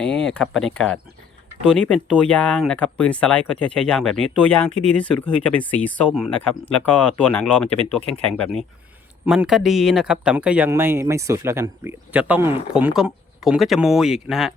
นี่ครับบรรยากาศ ตัวนี้เป็นตัวยางนะครับปืนสไลด์ก็จะใช้ยางแบบนี้ ตัวยางที่ดีที่สุดก็คือจะเป็นสีส้มนะครับแล้วก็ตัวหนังรอมันจะเป็นตัวแข็งๆแบบนี้ มันก็ดีนะครับแต่มันก็ยังไม่ไม่สุดแล้วกัน จะต้องผมก็ผมก็จะโมอีกนะฮะ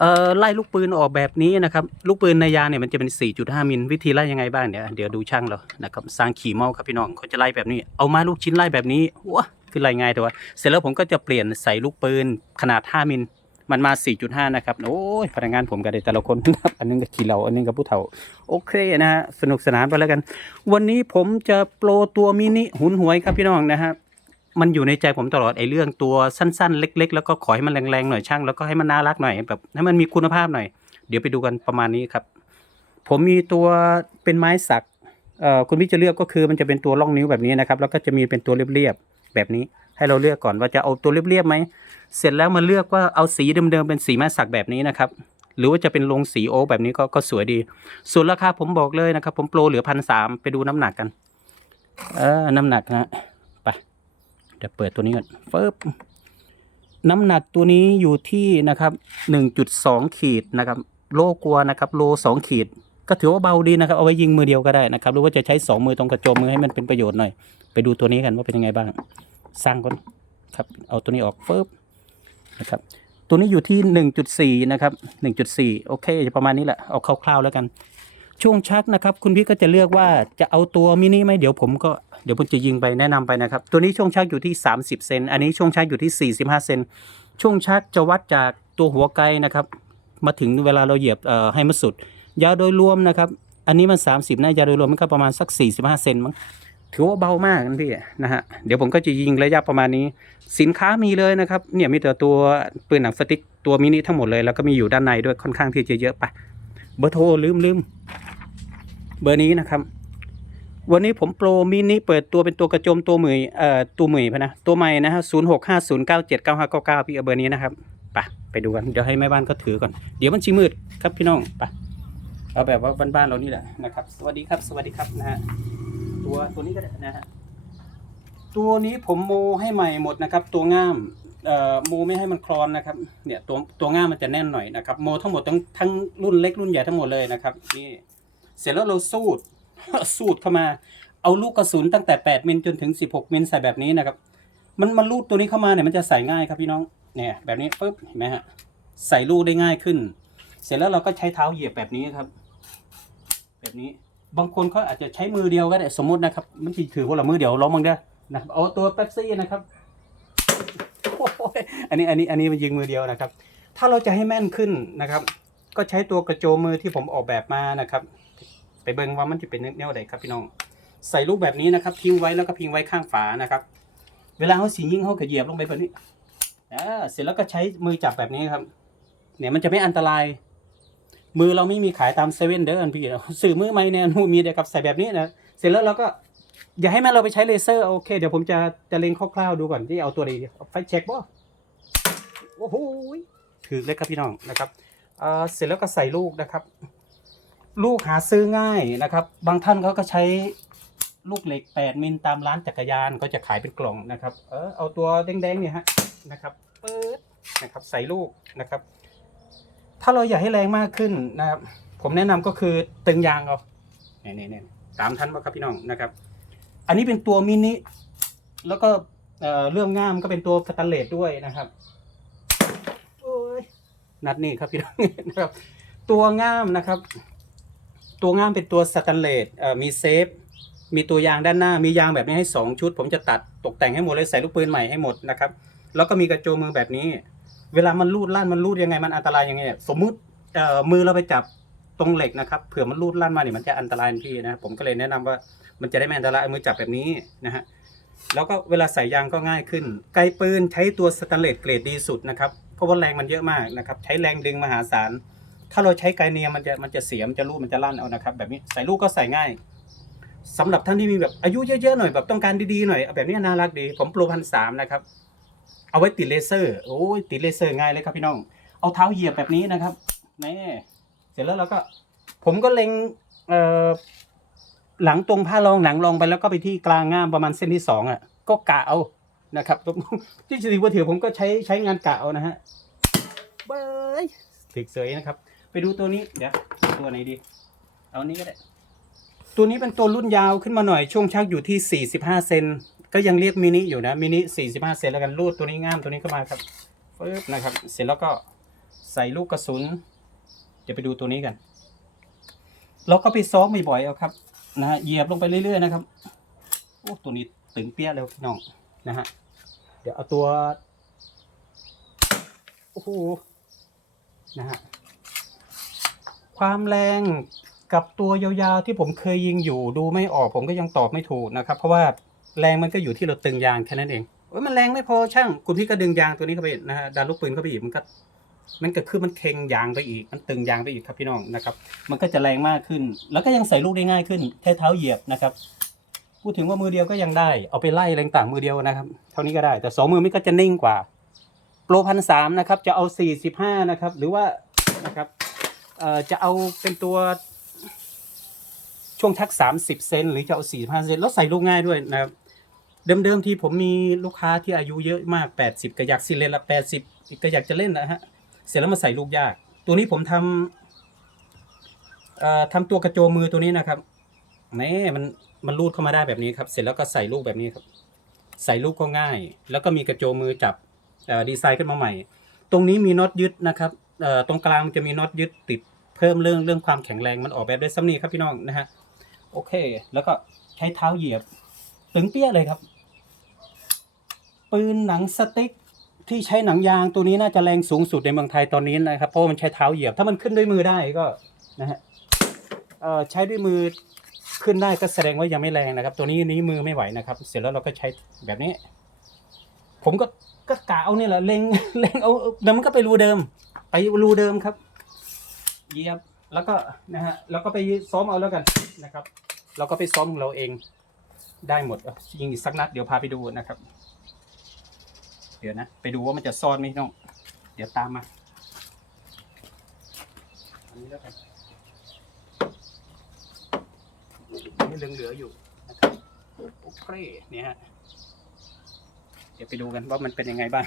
เอ่อไล่ลูกปืนออกแบบนี้นะครับลูกปืนในยางเนี่ยมันจะเป็น 4.5 มิลวิธีไล่ยังไงบ้างเดี๋ยวเดี๋ยวดูช่างเรานะครับสร้างขี่เมาครับพี่น้องเขาจะไล่แบบนี้ เอามาลูกชิ้นไล่แบบนี้ว้าคือไล่ง่ายแต่ว่าเสร็จแล้วผมก็จะเปลี่ยนใส่ลูกปืนขนาด 5 มิล มันมา 4.5 นะครับ โอ้ยพนักงานผมกันเลยแต่ละคนนะครับ อันนึงก็ขี่เราอันนึงก็ผู้เฒ่า โอเคนะฮะ สนุกสนานไปแล้วกัน วันนี้ผมจะโปรตัวมินิหุนหวยครับพี่น้องนะฮะมันอยู่ในใจผมตลอดไอ้เรื่องตัวสั้นๆ เล็ก ๆ แล้วก็ขอให้มันแรงๆหน่อยช่างแล้วก็ให้มันน่ารักหน่อยแบบให้มันมีคุณภาพหน่อย เดี๋ยวไปดูกันประมาณนี้ครับ ผมมีตัวเป็นไม้สักเอ่อคุณพี่จะเลือกก็คือมันจะเป็นตัวร่องนิ้วแบบนี้นะครับ แล้วก็จะมีเป็นตัวเรียบๆแบบนี้ ให้เราเลือกก่อนว่าจะเอาตัวเรียบๆไหมเสร็จแล้วมาเลือกว่าเอาสีเดิมๆเป็นสีไม้สักแบบนี้นะครับหรือว่าจะเป็นลงสีโอ๊แบบนี้ก็ก็สวยดี ส่วนราคาผมบอกเลยนะครับ ผมโปรเหลือพันสามไปดูน้ำหนักกัน เออน้ำหนักนะไปเดี๋ยวเปิดตัวนี้ก่อนเฟึบน้ำหนักตัวนี้อยู่ที่นะครับหนึ่งจุดสองขีดนะครับโลกลัวนะครับ โลสองขีด ก็ถือว่าเบาดีนะครับ เอาไว้ยิงมือเดียวก็ได้นะครับ หรือว่าจะใช้สองมือตรงกระโจมมือให้มันเป็นประโยชน์หน่อย ไปดูตัวนี้กันว่าเป็นยังไงบ้าง สร้างก่อนครับเอาตัวนี้ออกฟึบนะครับตัวนี้อยู่ที่ 1.4 นะครับ 1.4 โอเคประมาณนี้แหละ เอาคร่าวๆแล้วกัน ช่วงชักนะครับ คุณพี่ก็จะเลือกว่าจะเอาตัวมินิไหมเดี๋ยวผมก็เดี๋ยวผมจะยิงไปแนะนำไปนะครับ ตัวนี้ช่วงชักอยู่ที่ 30 เซน อันนี้ช่วงชักอยู่ที่ 45 เซน ช่วงชักจะวัดจากตัวหัวไกลนะครับ มาถึงเวลาเราเหยียบเอ่อให้มันสุด ยาวโดยรวมนะครับ อันนี้มัน 30นะยาวโดยรวมมันก็ประมาณสัก 45 เซนมั้ง ถือว่าเบามากนะพี่นะฮะเดี๋ยวผมก็จะยิงระยะประมาณนี้ สินค้ามีเลยนะครับเนี่ยมีแต่ตัวปืนหนังสติ๊กตัวมินิทั้งหมดเลยแล้วก็มีอยู่ด้านในด้วยค่อนข้างที่จะเยอะไปเบอร์โทรลืมลืมเบอร์นี้นะครับ วันนี้ผมโปรมินิเปิดตัวเป็นตัวกระโจมตัวหมื่นเอ่อตัวหมื่นพะนะตัวใหม่นะฮะศูนย์หกห้าศูนย์เก้าเจ็ดเก้าห้าเก้าเก้าพี่เอาเบอร์นี้นะครับไปไปดูกันเดี๋ยวให้แม่บ้านเขาถือก่อนเดี๋ยวมันชิมืดครับพี่น้องไปเอาแบบว่าบ้านๆเรานี่แหละนะครับ สวัสดีครับ สวัสดีครับนะฮะ ตัวตัวนี้ก็ได้นะฮะตัวนี้ผมโมให้ใหม่หมดนะครับ ตัวง่ามเอ่อโมไม่ให้มันคลอนนะครับเนี่ยตัวตัวง่ามมันจะแน่นหน่อยนะครับโมทั้งหมดทั้งทั้งรุ่นเล็กรุ่นใหญ่ทั้งหมดเลยนะครับนี่เสร็จแล้วเราสูดสูดเข้ามาเอาลูกกระสุนตั้งแต่ 8มิลจนถึง 16มิลใส่แบบนี้นะครับ มันมันลูดตัวนี้เข้ามาเนี่ยมันจะใส่ง่ายครับพี่น้องเนี่ยแบบนี้ปุ๊บเห็นไหมฮะใส่ลูกได้ง่ายขึ้น เสร็จแล้วเราก็ใช้เท้าเหยียบแบบนี้ครับ แบบนี้ บางคนเขาอาจจะใช้มือเดียวก็ได้สมมตินะครับ มันถือว่าเรามือเดียวลองบ้างเด้อนะครับเอาตัวเป๊ปซี่นะครับโอ้ยอันนี้อันนี้อันนี้มันยิงมือเดียวนะครับ ถ้าเราจะให้แม่นขึ้นนะครับ ก็ใช้ตัวกระโจมมือที่ผมออกแบบมานะครับ ไปเบิ่งว่ามันจะเป็นแนวใดครับพี่น้อง ใส่ลูกแบบนี้นะครับทิ้งไว้แล้วก็พิงไว้ข้างฝานะครับ เวลาเขาสียิงเขาก็เหยียบลงไปแบบนี้อ่าเสร็จแล้วก็ใช้มือจับแบบนี้ครับ เนี่ยมันจะไม่อันตราย มือเราไม่มีขายตามเซเว่นเด้อพี่สื่อมือไม่เนี่ยนูมีแต่กับใส่แบบนี้นะเสร็จแล้วเราก็อย่าให้แม่เราไปใช้เลเซอร์โอเค เดี๋ยวผมจะจะเล็งคร่าวๆดูก่อนที่เอาตัวดีไฟเช็คบ่โอ้โหถือเลยครับพี่น้องนะครับเอ่อเสร็จแล้วก็ใส่ลูกนะครับ ลูกหาซื้อง่ายนะครับ บางท่านเขาก็ใช้ลูกเหล็ก 8 มิลตามร้านจักรยานก็จะขายเป็นกล่องนะครับ เออเอาตัวแดงๆเนี่ยฮะนะครับเปิดนะครับใส่ลูกนะครับ ถ้าเราอยากให้แรงมากขึ้นนะครับ ผมแนะนำก็คือตึงยางเอาเนี่ยเนี่ยตามท่านว่าครับพี่น้องนะครับ อันนี้เป็นตัวมินิแล้วก็เรื่องง่ามก็เป็นตัวสแตนเลสด้วยนะครับโอ้ยนัดนี่ครับพี่น้องนะครับ ตัวง่ามนะครับ ตัวง่ามเป็นตัวสแตนเลสมีเซฟมีตัวยางด้านหน้า มียางแบบนี้ให้สองชุด ผมจะตัดตกแต่งให้หมดเลยใส่ลูกปืนใหม่ให้หมดนะครับ แล้วก็มีกระโจมมือแบบนี้ เวลามันรูดลั่นมันรูดยังไงมันอันตรายยังไงสมมุติเอ่อมือเราไปจับตรงเหล็กนะครับเผื่อมันรูดลั่นมาเนี่ยมันจะอันตรายทันทีนะผมก็เลยแนะนำว่ามันจะได้ไม่อันตรายมือจับแบบนี้นะฮะแล้วก็เวลาใส่ยางก็ง่ายขึ้น ไกปืนใช้ตัวสแตนเลสเกรดดีสุดนะครับเพราะว่าแรงมันเยอะมากนะครับใช้แรงดึงมหาศาลถ้าเราใช้ไกเนียมันจะมันจะเสียมนจะรูดมันจะลั่นเอานะครับ แบบนี้ใส่ลูกก็ใส่ง่ายสำหรับท่านที่มีแบบอายุเยอะๆหน่อยแบบต้องการดีๆหน่อยแบบนี้น่ารักดี ผมโปรพันสามนะครับ เอาไว้ติดเลเซอร์โอ้ยติดเลเซอร์ง่ายเลยครับพี่น้อง เอาเท้าเหยียบแบบนี้นะครับนี่เสร็จแล้วเราก็ ผมก็เล็งเอ่อหลังตรงผ้ารองหนังรองไปแล้วก็ไปที่กลางง่ามประมาณเส้นที่สองอะ ก็กะเอานะครับที่จริงว่าถือผมก็ใช้ใช้งานกะเอานะฮะเบิดยถึกเสยนะครับ ไปดูตัวนี้เดี๋ยวตัวไหนดี เอานี้ก็ได้ ตัวนี้เป็นตัวรุ่นยาวขึ้นมาหน่อยช่วงชักอยู่ที่ 45 เซน ก็ยังเรียกมินิอยู่นะมินิ45 เซนแล้วกันรูดตัวนี้ง่ามตัวนี้เข้ามาครับปึ๊บนะครับ เสร็จแล้วก็ใส่ลูกกระสุน เดี๋ยวไปดูตัวนี้กัน เราก็ไปซ้อมบ่อยๆเอาครับนะฮะเหยียบลงไปเรื่อยๆนะครับโอ้ตัวนี้ตึงเปี้ยแล้วพี่น้องนะฮะเดี๋ยวเอาตัวโอ้โหนะฮะความแรงกับตัวยาวๆที่ผมเคยยิงอยู่ดูไม่ออกผมก็ยังตอบไม่ถูกนะครับ เพราะว่า แรงมันก็อยู่ที่เราตึงยางแค่นั้นเองเอ้ยมันแรงไม่พอช่าง คุณพี่ก็ดึงยางตัวนี้เข้าไปนะฮะดันลูกปืนเข้าไปอีกมันก็มันก็คือมันเค็งยางไปอีก มันตึงยางไปอีกครับพี่น้องนะครับ มันก็จะแรงมากขึ้น แล้วก็ยังใส่ลูกได้ง่ายขึ้นแค่เท้าเหยียบนะครับ พูดถึงว่ามือเดียวก็ยังได้ เอาไปไล่แรงต่างมือเดียวนะครับ เท่านี้ก็ได้ แต่สองมือมันก็จะนิ่งกว่า โปรพันสามนะครับ จะเอาสี่สิบห้านะครับ หรือว่านะครับเอ่อจะเอาเป็นตัวช่วงชักสามสิบเซนหรือจะเอาสี่ห้าเซนแล้วใส่ลูกง่ายด้วยนะครับ เดิมๆที่ผมมีลูกค้าที่อายุเยอะมากแปดสิบก็อยากสิเล่นละแปดสิบก็อยากจะเล่นนะฮะ เสร็จแล้วมาใส่ลูกยาก ตัวนี้ผมทำเอ่อทำตัวกระโจมมือตัวนี้นะครับแหม่มันมันรูดเข้ามาได้แบบนี้ครับ เสร็จแล้วก็ใส่ลูกแบบนี้ครับ ใส่ลูกก็ง่าย แล้วก็มีกระโจมมือจับดีไซน์ขึ้นมาใหม่ ตรงนี้มีน็อตยึดนะครับตรงกลางมันจะมีน็อตยึดติดเพิ่มเรื่องเรื่องความแข็งแรงมันออกแบบได้ซ้ำนี่ครับพี่น้องนะฮะโอเค แล้วก็ใช้เท้าเหยียบ ตึงเปี้ยเลยครับ ปืนหนังสติ๊กที่ใช้หนังยางตัวนี้น่าจะแรงสูงสุดในเมืองไทยตอนนี้นะครับ เพราะมันใช้เท้าเหยียบ ถ้ามันขึ้นด้วยมือได้ก็นะฮะเอ่อใช้ด้วยมือขึ้นได้ก็แสดงว่ายังไม่แรงนะครับ ตัวนี้นี้มือไม่ไหวนะครับ เสร็จแล้วเราก็ใช้แบบนี้ ผมก็ก็กะเอาเนี่ยแหละเล็งเล็งเอาแล้วมันก็ไปรูเดิม ไปรูเดิมครับเหยียบแล้วก็นะฮะแล้วก็ไปซ้อมเอาแล้วกันนะครับ เราก็ไปซ้อมของเราเองได้หมดยิงอีกสักนัดเดี๋ยวพาไปดูนะครับ ดี๋ยวนะ ไปดูว่ามันจะซ่อนไหมน้อง เดี๋ยวตามมา อันนี้แล้วกันนนี้เหลือๆอยู่นะครับโอเคเนี่ยฮะ เดี๋ยวไปดูกันว่ามันเป็นยังไงบ้าง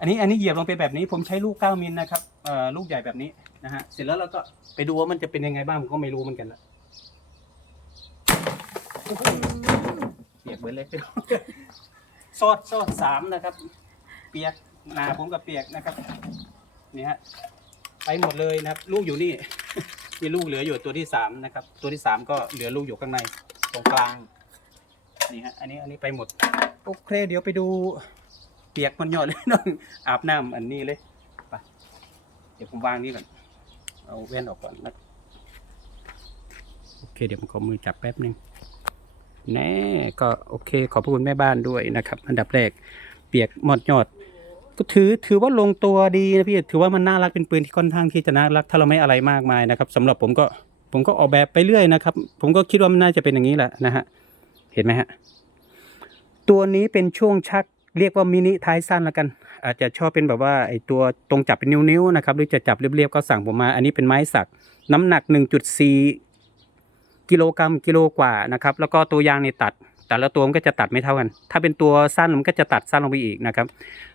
อันนี้อันนี้เหยียบลงไปแบบนี้ ผมใช้ลูก9มิลนะครับเอ่อลูกใหญ่แบบนี้นะฮะ เสร็จแล้วเราก็ไปดูว่ามันจะเป็นยังไงบ้างผมก็ไม่รู้เหมือนกันละโอ้โหเปียกเหมือนเลย ซอดซดสามนะครับ เปียกหนาผมกับเปียกนะครับนี่ฮะไปหมดเลยนะครับ ลูกอยู่นี่ มีลูกเหลืออยู่ตัวที่สามนะครับ ตัวที่สามก็เหลือลูกอยู่ข้างในตรงกลางนี่ฮะอันนี้อันนี้ไปหมดโอเคเดี๋ยวไปดู เปียกมันหยอดเลยน้องอาบน้ำอันนี้เลยไปเดี๋ยวผมวางนี่ก่อนเอาแว่นออกก่อนนะโอเคเดี๋ยวผมขอมือจับแป๊บนึง แน่ก็โอเคขอบพระคุณแม่บ้านด้วยนะครับ อันดับแรกเปียกหมดยอด ก็ถือถือว่าลงตัวดีนะพี่ถือว่ามันน่ารักเป็นปืนที่ค่อนข้างที่จะน่ารักถ้าเราไม่อะไรมากมายนะครับสำหรับผมก็ผมก็ออกแบบไปเรื่อยนะครับ ผมก็คิดว่ามันน่าจะเป็นอย่างนี้แหละนะฮะเห็นไหมฮะตัวนี้เป็นช่วงชักเรียกว่ามินิท้ายสั้นแล้วกัน อาจจะชอบเป็นแบบว่าไอตัวตรงจับเป็นนิ้วๆนะครับหรือจะจับเรียบๆก็สั่งผมมา อันนี้เป็นไม้สัก น้ำหนัก 1.4 กิโลกรัมกิโลกว่านะครับ แล้วก็ตัวยางในตัด แต่ละตัวมันก็จะตัดไม่เท่ากัน ถ้าเป็นตัวสั้นมันก็จะตัดสั้นลงไปอีกนะครับ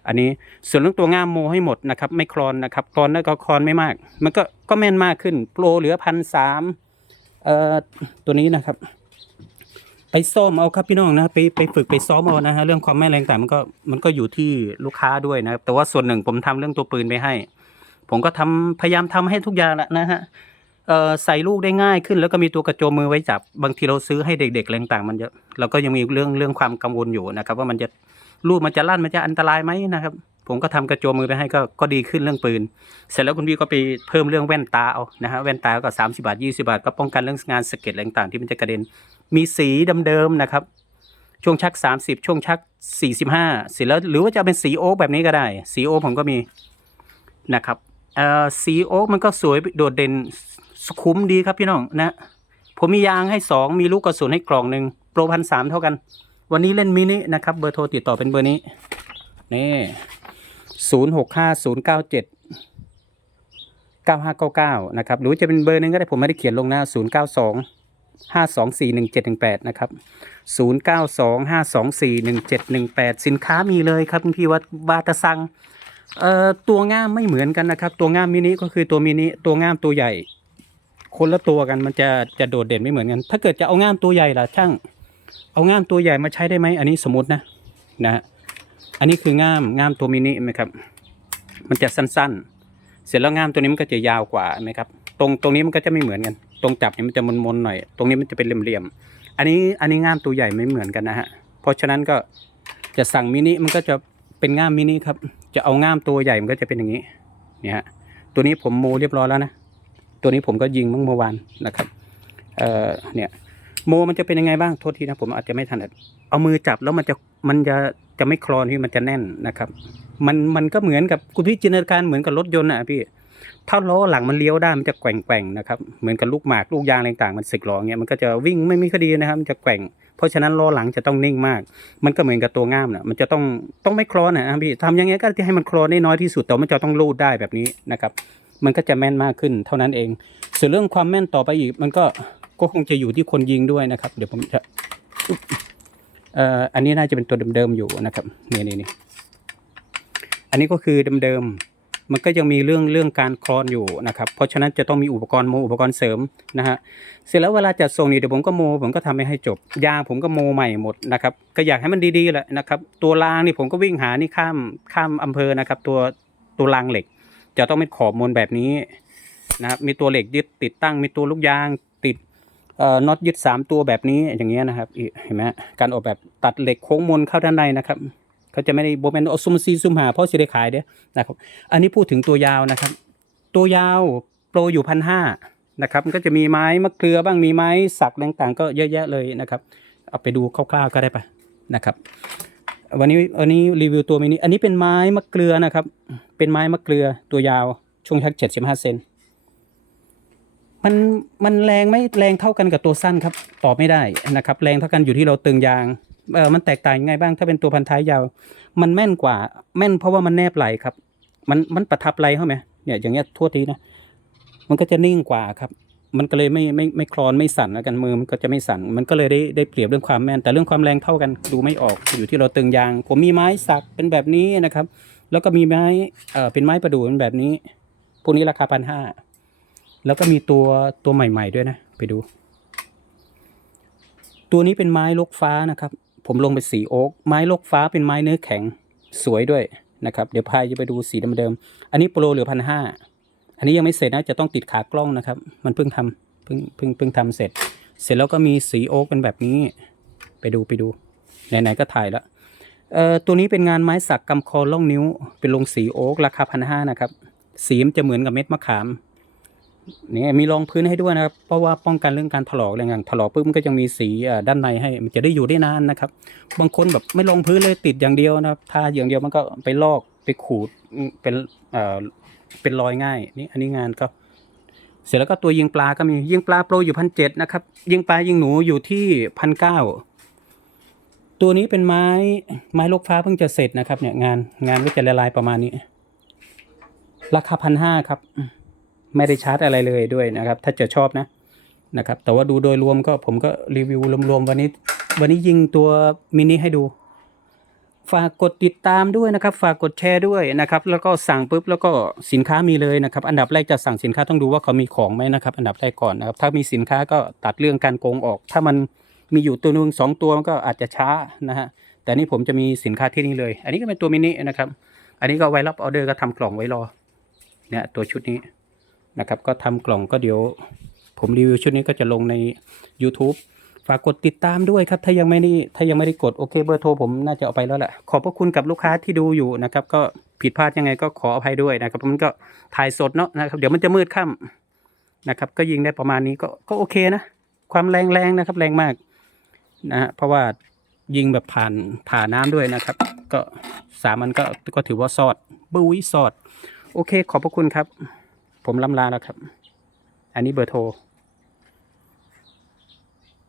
อันนี้ส่วนเรื่องตัวง่ามโมให้หมดนะครับ ไม่คลอนนะครับคลอนแล้วก็คลอนไม่มาก มันก็ก็แม่นมากขึ้นโปรเหลือพันสามเอ่อตัวนี้นะครับ ไปซ้อมเอาครับพี่น้องนะไปไปฝึกไปซ้อมเอานะฮะเรื่องความแม่นแรงต่างมันก็มันก็อยู่ที่ลูกค้าด้วยนะครับแต่ว่าส่วนหนึ่งผมทำเรื่องตัวปืนไปให้ ผมก็ทำพยายามทำให้ทุกอย่างแหละนะฮะ เอ่อใส่ลูกได้ง่ายขึ้น แล้วก็มีตัวกระโจมมือไว้จับบางทีเราซื้อให้เด็กๆอะไรต่างมันเยอะเราก็ยังมีเรื่องเรื่องความกังวลอยู่นะครับ ว่ามันจะลูกมันจะลั่นมันจะอันตรายไหมนะครับ ผมก็ทำกระโจมมือไปให้ก็ก็ดีขึ้นเรื่องปืน เสร็จแล้วคุณพี่ก็ไปเพิ่มเรื่องแว่นตาเอานะฮะแว่นตาก็สามสิบาทยี่สิบาท ก็ป้องกันเรื่องงานสะเก็ดอะไรต่างที่มันจะกระเด็น มีสีเดิมๆนะครับ ช่วงชัก 30 ช่วงชัก 45เสร็จแล้วหรือว่าจะเป็นสีโอ๊กแบบนี้ก็ได้สีโอ๊กผมก็มีนะครับเอ่อสีโอ๊กมันก็สวยโดดเด่น สุขุมดีครับพี่น้องนะ ผมมียางให้2มีลูกกระสุนให้กล่องหนึ่งโปรพันสามเท่ากัน วันนี้เล่นมินินะครับเบอร์โทรติดต่อเป็นเบอร์นี้นี่ศูนย์หกห้าศูนย์เก้าเจ็ดเก้าห้าเก้าเก้านะครับหรือจะเป็นเบอร์หนึงก็ได้ผมไม่ได้เขียนลงหน้าศูนย์เก้าสองห้าสองสี่หนึ่งเจ็ดหนึ่งแปดนะครับศูนย์เก้าสองห้าสองสี่หนึ่งเจ็ดหนึ่งแปดสินค้ามีเลยครับคุณพี่วัดวาตะซังเอ่อตัวง่ามไม่เหมือนกันนะครับ ตัวง่ามมินิก็คือตัวมินิตัวง่ามตัวใหญ่ คนละตัวกันมันจะจะโดดเด่นไม่เหมือนกัน ถ้าเกิดจะเอาง่ามตัวใหญ่ล่ะช่าง เอาง่ามตัวใหญ่มาใช้ได้ไหมอันนี้สมมตินะนะอันนี้คือง่ามง่ามตัวมินิไหมครับ มันจะสั้นๆ เสร็จแล้วง่ามตัวนี้มันก็จะยาวกว่าไหมครับ ตรงตรงนี้มันก็จะไม่เหมือนกัน ตรงจับเนี่ยมันจะมนๆหน่อย ตรงนี้มันจะเป็นเหลี่ยมๆอันนี้อันนี้ง่ามตัวใหญ่ไม่เหมือนกันนะฮะเพราะฉะนั้นก็จะสั่งมินิมันก็จะเป็นง่ามมินิครับ จะเอาง่ามตัวใหญ่มันก็จะเป็นอย่างนี้เนี่ยฮะตัวนี้ผมโมเรียบร้อยแล้วนะ ตัวนี้ผมก็ยิงเมื่อเมื่อวานนะครับเอ่อเนี่ยโมมันจะเป็นยังไงบ้างโทษทีนะผมอาจจะไม่ถนัดเอามือจับแล้วมันจะมันจะจะไม่คลอนที่มันจะแน่นนะครับ มันมันก็เหมือนกับคุณพี่จินตนาการเหมือนกับรถยนต์อะพี่ถ้าล้อหลังมันเลี้ยวได้มันจะแกว่งๆนะครับเหมือนกับลูกหมากลูกยางอะไรต่างมันสึกล้อเงี้ยมันก็จะวิ่งไม่มีคดีนะครับมันจะแกว่ง เพราะฉะนั้นล้อหลังจะต้องนิ่งมาก มันก็เหมือนกับตัวง่ามนะมันจะต้องต้องไม่คลอนนะพี่ทำยังไงก็ให้มันคลอนได้น้อยที่สุดแต่มันจะต้องรูดได้แบบนี้นะครับ มันก็จะแม่นมากขึ้นเท่านั้นเอง ส่วนเรื่องความแม่นต่อไปอีก มันก็ก็คงจะอยู่ที่คนยิงด้วยนะครับ เดี๋ยวผมจะเอ่ออันนี้น่าจะเป็นตัวเดิมๆอยู่นะครับนี่นี่นี่อันนี้ก็คือเดิมๆมันก็ยังมีเรื่องเรื่องการคลอนอยู่นะครับ เพราะฉะนั้นจะต้องมีอุปกรณ์โมอุปกรณ์เสริมนะฮะเสร็จแล้วเวลาจัดส่งนี่เดี๋ยวผมก็โม ผมก็ทำให้ให้จบยางผมก็โมใหม่หมดนะครับก็อยากให้มันดีๆแหละนะครับ ตัวรางนี่ผมก็วิ่งหานี่ข้ามข้ามอำเภอนะครับ ตัวตัวรางเหล็ก จะต้องเป็นขอบมนแบบนี้นะครับมีตัวเหล็กยึดติดตั้งมีตัวลูกยางติดเอ่อน็อตยึดสามตัวแบบนี้อย่างเงี้ยนะครับเห็นไหมการออกแบบตัดเหล็กโค้งมนเข้าด้านในนะครับเขาจะไม่ได้โบแมนเอาซุ่มซีซุ่มหาเพราะจะได้ขายเด้อนะครับ อันนี้พูดถึงตัวยาวนะครับ ตัวยาวโปรอยู่พันห้านะครับก็จะมีไม้มะเกลือบ้างมีไม้สักต่างๆ ก็เยอะแยะเลยนะครับ เอาไปดูคร่าวๆก็ได้ปะนะครับ วันนี้วันนี้รีวิวตัวมินิอันนี้เป็นไม้มะเกลือนะครับ เป็นไม้มะเกลือตัวยาวช่วงชักเจ็ดสิบห้าเซนมันมันแรงไม่แรงเท่ากันกับตัวสั้นครับตอบไม่ได้นะครับ แรงเท่ากันอยู่ที่เราตึงยางเออมันแตกต่างยังไงบ้างถ้าเป็นตัวพันท้ายยาว มันแม่นกว่า แม่นเพราะว่ามันแนบไหลครับ มันมันประทับไหลเข้าไหมเนี่ยอย่างเงี้ยทั่วทีนะมันก็จะนิ่งกว่าครับ มันก็เลยไม่ไม่ไม่คลอนไม่สั่นแล้วกันมือมันก็จะไม่สั่นมันก็เลยได้ได้เปรียบเรื่องความแม่นแต่เรื่องความแรงเท่ากันดูไม่ออกอยู่ที่เราตึงยาง ผมมีไม้สักเป็นแบบนี้นะครับ แล้วก็มีไม้เอ่อเป็นไม้ประดู่เป็นแบบนี้พวกนี้ราคาพันห้าแล้วก็มีตัวตัวใหม่ ๆด้วยนะ ไปดู ตัวนี้เป็นไม้ลกฟ้านะครับ ผมลงไปสีโอ๊กไม้ลกฟ้าเป็นไม้เนื้อแข็งสวยด้วยนะครับ เดี๋ยวพายจะไปดูสีเดิมๆอันนี้โปรเหลือพันห้า อันนี้ยังไม่เสร็จนะจะต้องติดขากล้องนะครับ มันเพิ่งทำเพิ่งเพิ่งเพิ่งทำเสร็จ เสร็จแล้วก็มีสีโอ๊กเป็นแบบนี้ ไปดูไปดูไหนๆก็ถ่ายแล้วเอ่อตัวนี้เป็นงานไม้สักกำคอล่องนิ้ว เป็นลงสีโอ๊กราคาพันห้านะครับ สีมันจะเหมือนกับเม็ดมะขามนี่มีรองพื้นให้ด้วยนะครับเพราะว่าป้องกันเรื่องการถลอกอะไรอย่างถลอกปุ๊บมันก็ยังมีสีอ่อด้านในให้มันจะได้อยู่ได้นานนะครับ บางคนแบบไม่ลงพื้นเลยติดอย่างเดียวนะครับทาอย่างเดียวมันก็ไปลอกไปขูดเป็น เป็นรอยง่ายนี่อันนี้งานก็ เสร็จแล้วก็ตัวยิงปลาก็มียิงปลาโปรอยู่พันเจ็ดนะครับ ยิงปลายิงหนูอยู่ที่พันเก้าตัวนี้เป็นไม้ไม้ลกฟ้าเพิ่งจะเสร็จนะครับ เนี่ยงานงานก็จะละลายประมาณนี้ ราคาพันห้าครับ ไม่ได้ชาร์จอะไรเลยด้วยนะครับ ถ้าจะชอบนะนะครับ แต่ว่าดูโดยรวมก็ผมก็รีวิวรวมๆวันนี้ วันนี้ยิงตัวมินิให้ดู ฝากกดติดตามด้วยนะครับ ฝากกดแชร์ด้วยนะครับ แล้วก็สั่งปุ๊บแล้วก็สินค้ามีเลยนะครับ อันดับแรกจะสั่งสินค้าต้องดูว่าเขามีของไหมนะครับ อันดับแรกก่อนนะครับ ถ้ามีสินค้าก็ตัดเรื่องการโกงออก ถ้ามันมีอยู่ตัวหนึงสองตัวมันก็อาจจะช้านะฮะ แต่นี่ผมจะมีสินค้าที่นี่เลย อันนี้ก็เป็นตัวมินินะครับ อันนี้ก็ไว้รับออเดอร์ก็ทำกล่องไว้รอ เนี่ยตัวชุดนี้นะครับ ก็ทำกล่องก็เดี๋ยว ผมรีวิวชุดนี้ก็จะลงใน YouTube ฝากกดติดตามด้วยครับ ถ้ายังไม่ได้ถ้ายังไม่ได้กดโอเคเบอร์โทรผมน่าจะเอาไปแล้วแหละขอบพระคุณกับลูกค้าที่ดูอยู่นะครับ ก็ผิดพลาดยังไงก็ขออภัยด้วยนะครับมันก็ถ่ายสดเนาะนะครับ เดี๋ยวมันจะมืดค่ำนะครับ ก็ยิงได้ประมาณนี้ก็ก็โอเคนะ ความแรงแรงนะครับ แรงมากนะฮะเพราะว่ายิงแบบผ่านผ่าน้ำด้วยนะครับ ก็สามันก็ก็ถือว่าซอดบุ้ยซอด โอเค ขอบพระคุณครับ ผมลำลาแล้วครับ อันนี้เบอร์โทร